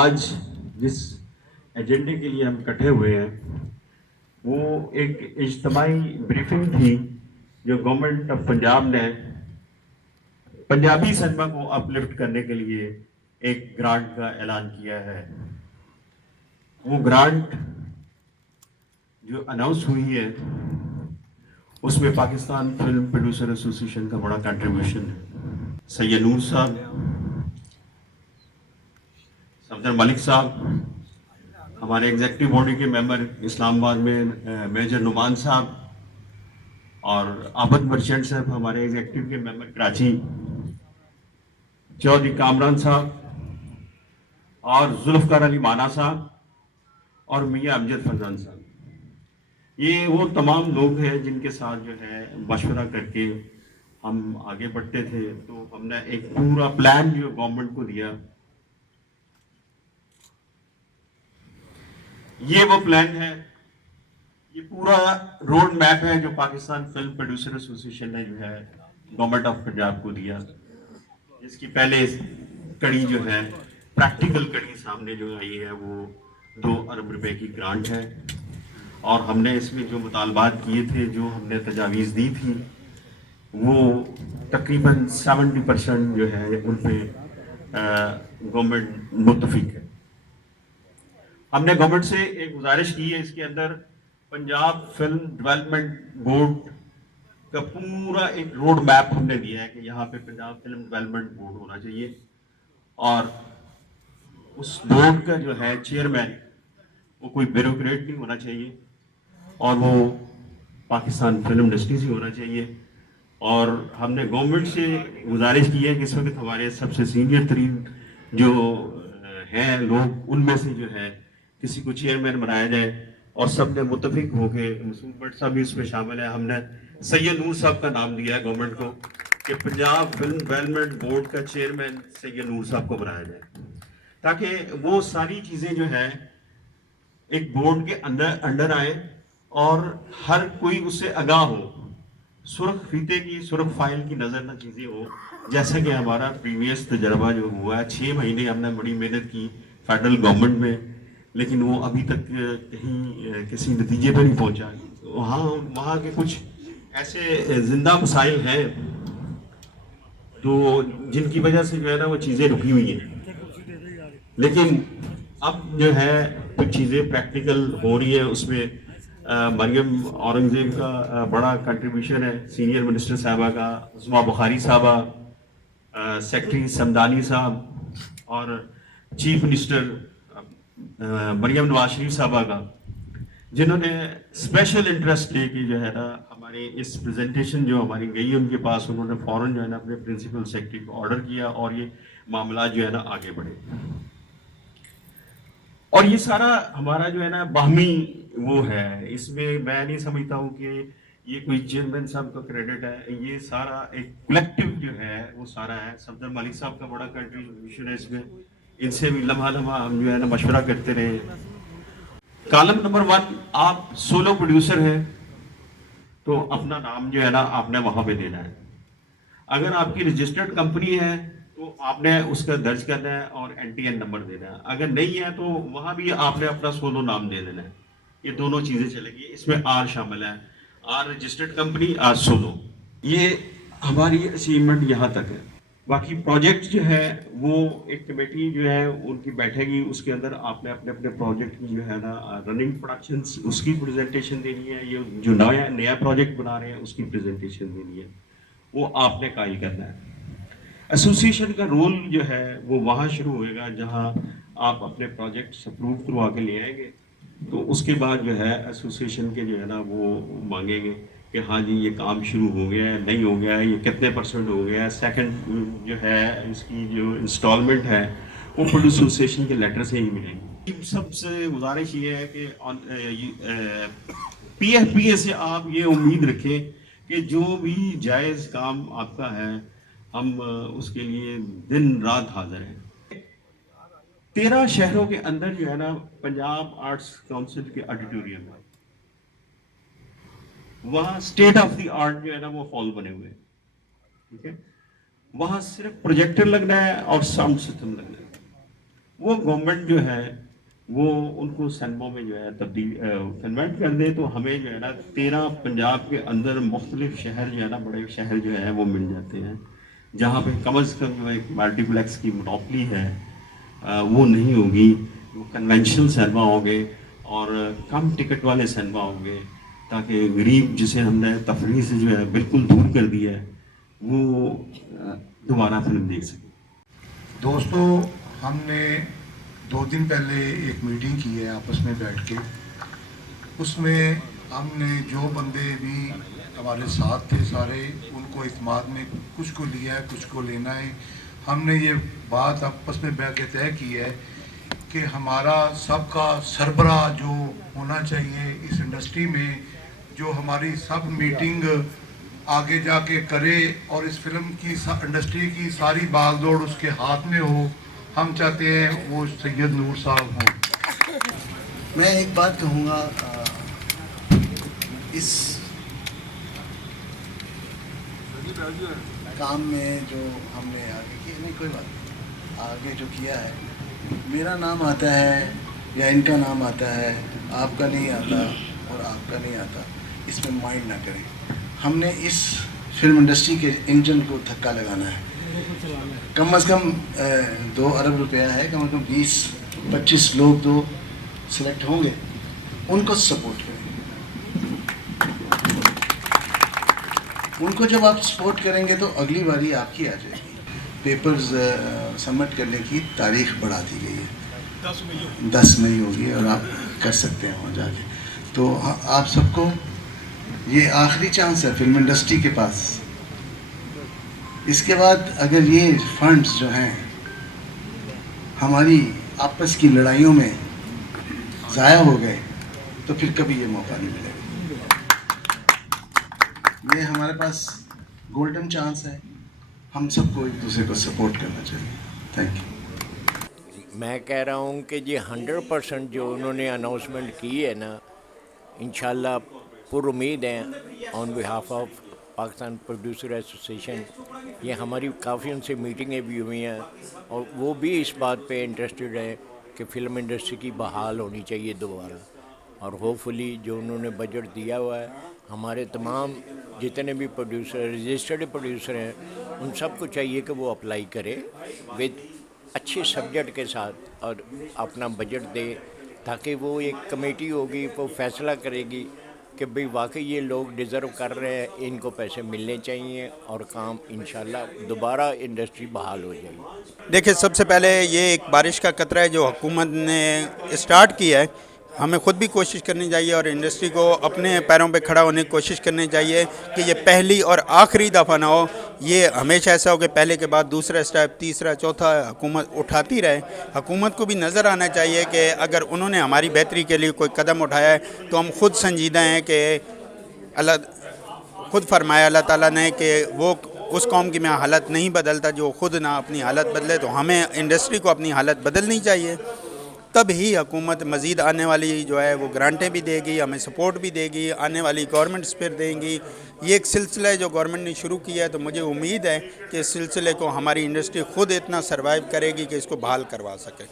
آج جس ایجنڈے کے لیے ہم اکٹھے ہوئے ہیں وہ ایک اجتماعی بریفنگ تھی جو گورنمنٹ آف پنجاب نے پنجابی سنیما کو اپ لفٹ کرنے کے لیے ایک گرانٹ کا اعلان کیا ہے. وہ گرانٹ جو اناؤنس ہوئی ہے اس میں پاکستان فلم پروڈیوسر ایسوسی ایشن کا بڑا کنٹریبیوشن ہے. سید نور صاحب, صفدر ملک صاحب, ہمارے ایگزیکٹو باڈی کے ممبر اسلام آباد میں میجر نعمان صاحب, اور عابد مرچنٹ صاحب ہمارے ایگزیکٹو کے ممبر کراچی, چودھری کامران صاحب, اور ذوالفقار علی مانا صاحب, اور میاں امجد فضان صاحب. یہ وہ تمام لوگ ہیں جن کے ساتھ جو ہے مشورہ کر کے ہم آگے بڑھتے تھے. تو ہم نے ایک پورا پلان جو گورنمنٹ کو دیا. یہ وہ پلان ہے, یہ پورا روڈ میپ ہے جو پاکستان فلم پروڈیوسر ایسوسی ایشن نے جو ہے گورنمنٹ آف پنجاب کو دیا. جس کی پہلے کڑی جو ہے پریکٹیکل کڑی سامنے جو آئی ہے وہ 2 ارب روپے کی گرانٹ ہے. اور ہم نے اس میں جو مطالبات کیے تھے, جو ہم نے تجاویز دی تھی, وہ تقریباً 70% جو ہے ان پہ گورنمنٹ متفق ہے. ہم نے گورنمنٹ سے ایک گزارش کی ہے, اس کے اندر پنجاب فلم ڈیولپمنٹ بورڈ کا پورا ایک روڈ میپ ہم نے دیا ہے کہ یہاں پہ پنجاب فلم ڈیولپمنٹ بورڈ ہونا چاہیے, اور اس بورڈ کا جو ہے چیئرمین وہ کوئی بیوروکریٹ نہیں ہونا چاہیے, اور وہ پاکستان فلم انڈسٹری سے ہونا چاہیے. اور ہم نے گورنمنٹ سے گزارش کی ہے کہ اس وقت ہمارے سب سے سینئر ترین جو ہیں لوگ, ان میں سے جو ہے کسی کو چیئرمین بنایا جائے, اور سب نے متفق ہو کے, مسعود بٹ صاحب بھی اس میں شامل ہے, ہم نے سید نور صاحب کا نام دیا ہے گورنمنٹ کو کہ پنجاب فلم ڈیولپمنٹ بورڈ کا چیئرمین سید نور صاحب کو بنایا جائے, تاکہ وہ ساری چیزیں جو ہے ایک بورڈ کے انڈر آئے اور ہر کوئی اس سے آگاہ ہو. سرخ فیتے کی, سرخ فائل کی نظر نہ چیزیں ہو, جیسا کہ ہمارا پریویس تجربہ جو ہوا ہے. 6 مہینے ہم نے بڑی محنت کی فیڈرل گورنمنٹ میں, لیکن وہ ابھی تک کہیں کسی نتیجے پہ نہیں پہنچا. وہاں کے کچھ ایسے زندہ مسائل ہیں تو جن کی وجہ سے جو ہے نا وہ چیزیں رکی ہوئی ہیں. لیکن اب جو ہے کچھ چیزیں پریکٹیکل ہو رہی ہیں. اس میں مریم اورنگزیب کا بڑا کنٹریبیوشن ہے, سینئر منسٹر صاحبہ کا, عظمیٰ بخاری صاحبہ, سیکرٹری سمدانی صاحب, اور چیف منسٹر مریم نواز شریف صاحبہ کا, جنہوں نے اسپیشل انٹرسٹ لے کے جو ہے نا ہماری اس پریزنٹیشن جو ہماری گئی ان کے پاس, انہوں نے فوراً جو ہے نا اپنے پرنسپل سیکرٹری کو آرڈر کیا, اور یہ معاملات جو ہے نا آگے بڑھے. اور یہ سارا ہمارا جو ہے نا باہمی وہ ہے, اس میں میں نہیں سمجھتا ہوں کہ یہ کوئی چیئرمین صاحب کا کریڈٹ ہے. یہ سارا ایک کلیکٹیو جو ہے وہ سارا ہے. صفدر ملک صاحب کا بڑا کنٹریبیوشن ہے اس میں, ان سے بھی لمحہ ہم جو ہے نا مشورہ کرتے رہے. کالم نمبر 1, آپ سولو پروڈیوسر ہیں تو اپنا نام جو ہے نا آپ نے وہاں پہ دینا ہے. اگر آپ کی رجسٹرڈ کمپنی ہے تو آپ نے اس کا درج کرنا ہے اور NTN نمبر دینا ہے. اگر نہیں ہے تو وہاں بھی آپ نے اپنا سولو نام دے دینا ہے. یہ دونوں چیزیں چلے گی. اس میں R شامل ہے, R registered company, R solo. یہ ہماری اچیومنٹ یہاں تک ہے. باقی پروجیکٹ جو ہے وہ ایک کمیٹی جو ہے ان کی بیٹھے گی, اس کے اندر آپ نے اپنے اپنے پروجیکٹ کی جو ہے نا رننگ پروڈکشنز اس کی پریزنٹیشن دینی ہے. یہ جو نیا پروجیکٹ بنا رہے ہیں اس کی پریزنٹیشن دینی ہے, وہ آپ نے قائل کرنا ہے. ایسوسی ایشن کا رول جو ہے وہ وہاں شروع ہوئے گا جہاں آپ اپنے پروجیکٹس اپروو کروا کے لے آئیں گے, تو اس کے بعد جو ہے ایسوسی ایشن کے جو ہے نا وہ مانگیں گے کہ ہاں جی یہ کام شروع ہو گیا ہے, نہیں ہو گیا ہے, یہ کتنے % ہو گیا ہے. سیکنڈ جو ہے اس کی جو انسٹالمنٹ ہے وہ پروڈیوسر ایسوسی ایشن کے لیٹر سے ہی ملے گی. سب سے گزارش یہ ہے کہ PFPA سے آپ یہ امید رکھیں کہ جو بھی جائز کام آپ کا ہے ہم اس کے لیے دن رات حاضر ہیں. 13 شہروں کے اندر جو ہے نا پنجاب آرٹس کونسل کے آڈیٹوریم ہے, وہاں اسٹیٹ آف دی آرٹ جو ہے نا وہ ہال بنے ہوئے ہیں. ٹھیک ہے, وہاں صرف پروجیکٹر لگنا ہے اور ساؤنڈ سسٹم لگنا ہے. وہ گورنمنٹ جو ہے وہ ان کو سینموں میں جو ہے تبدیل کنورٹ کر دے، تو ہمیں جو ہے نا 13 پنجاب کے اندر مختلف شہر جو ہے نا، بڑے شہر جو ہے وہ مل جاتے ہیں، جہاں پہ کم از کم جو ایک ملٹی پلیکس کی منوپلی ہے وہ نہیں ہوگی، وہ کنونشنل سینما ہوں گے اور کم ٹکٹ والے سینما ہوں گے، تاکہ غریب جسے ہم نے تفریح سے جو ہے بالکل دور کر دیا ہے وہ دوبارہ فلم دیکھ سکے۔ دوستو، ہم نے 2 دن پہلے ایک میٹنگ کی ہے آپس میں بیٹھ کے، اس میں ہم نے جو بندے بھی ہمارے ساتھ تھے سارے، ان کو اعتماد میں کچھ کو لیا ہے، کچھ کو لینا ہے۔ ہم نے یہ بات آپس میں بیٹھ کے طے کی ہے کہ ہمارا سب کا سربراہ جو ہونا چاہیے اس انڈسٹری میں، جو ہماری سب میٹنگ آگے جا کے کرے اور اس فلم کی انڈسٹری کی ساری باغ دوڑ اس کے ہاتھ میں ہو، ہم چاہتے ہیں وہ سید نور صاحب ہوں۔ میں ایک بات کہوں گا، اس کام میں جو ہم نے آگے کیا، نہیں کوئی بات نہیں، آگے جو کیا ہے، میرا نام آتا ہے یا ان کا نام آتا ہے، آپ کا نہیں آتا اور آپ کا نہیں آتا، اس میں مائنڈ نہ کریں۔ ہم نے اس فلم انڈسٹری کے انجن کو دھکا لگانا ہے، کم از کم 2 ارب روپیہ ہے، کم از کم 20-25 لوگ تو سلیکٹ ہوں گے، ان کو سپورٹ کریں۔ ان کو جب آپ سپورٹ کریں گے تو اگلی باری آپ کی آ جائے گی۔ پیپرز سبمٹ کرنے کی تاریخ بڑھا دی گئی ہے، 10 مئی ہوگی اور آپ کر سکتے ہیں وہاں جا کے۔ تو آپ سب کو یہ آخری چانس ہے فلم انڈسٹری کے پاس۔ اس کے بعد اگر یہ فنڈز جو ہیں ہماری آپس کی لڑائیوں میں ضائع ہو گئے تو پھر کبھی یہ موقع نہیں ملے گا۔ یہ ہمارے پاس گولڈن چانس ہے، ہم سب کو ایک دوسرے کو سپورٹ کرنا چاہیے۔ Thank you. میں کہہ رہا ہوں کہ یہ 100% جو انہوں نے اناؤنسمنٹ کی ہے نا، انشاءاللہ پر امید ہیں on behalf of Pakistan producer association, یہ ہماری کافی ان سے میٹنگیں بھی ہوئی ہیں اور وہ بھی اس بات پہ انٹرسٹڈ ہیں کہ فلم انڈسٹری کی بحال ہونی چاہیے دوبارہ، اور ہوپ فلی جو انہوں نے بجٹ دیا ہوا ہے، ہمارے تمام جتنے بھی پروڈیوسر رجسٹرڈ پروڈیوسر ہیں ان سب کو چاہیے کہ وہ اپلائی کرے ود اچھے سبجیکٹ کے ساتھ اور اپنا بجٹ دے، تاکہ وہ ایک کمیٹی ہوگی وہ فیصلہ کرے گی کہ بھئی واقعی یہ لوگ ڈیزرو کر رہے ہیں، ان کو پیسے ملنے چاہیے اور کام انشاءاللہ دوبارہ انڈسٹری بحال ہو جائے گی۔ دیکھیں، سب سے پہلے یہ ایک بارش کا قطرہ ہے جو حکومت نے اسٹارٹ کیا ہے، ہمیں خود بھی کوشش کرنی چاہیے اور انڈسٹری کو اپنے پیروں پہ کھڑا ہونے کی کوشش کرنی چاہیے کہ یہ پہلی اور آخری دفعہ نہ ہو، یہ ہمیشہ ایسا ہو کہ پہلے کے بعد دوسرا اسٹیپ، تیسرا، چوتھا حکومت اٹھاتی رہے۔ حکومت کو بھی نظر آنا چاہیے کہ اگر انہوں نے ہماری بہتری کے لیے کوئی قدم اٹھایا ہے تو ہم خود سنجیدہ ہیں کہ خود فرمایا اللہ تعالیٰ نے کہ وہ اس قوم کی میں حالت نہیں بدلتا جو خود نہ اپنی حالت بدلے، تو ہمیں انڈسٹری کو اپنی حالت بدلنی چاہیے، تب ہی حکومت مزید آنے والی جو ہے وہ گرانٹیں بھی دے گی، ہمیں سپورٹ بھی دے گی، آنے والی گورنمنٹس پھر دیں گی۔ یہ ایک سلسلہ ہے جو گورنمنٹ نے شروع کیا ہے، تو مجھے امید ہے کہ اس سلسلے کو ہماری انڈسٹری خود اتنا سروائیو کرے گی کہ اس کو بحال کروا سکے۔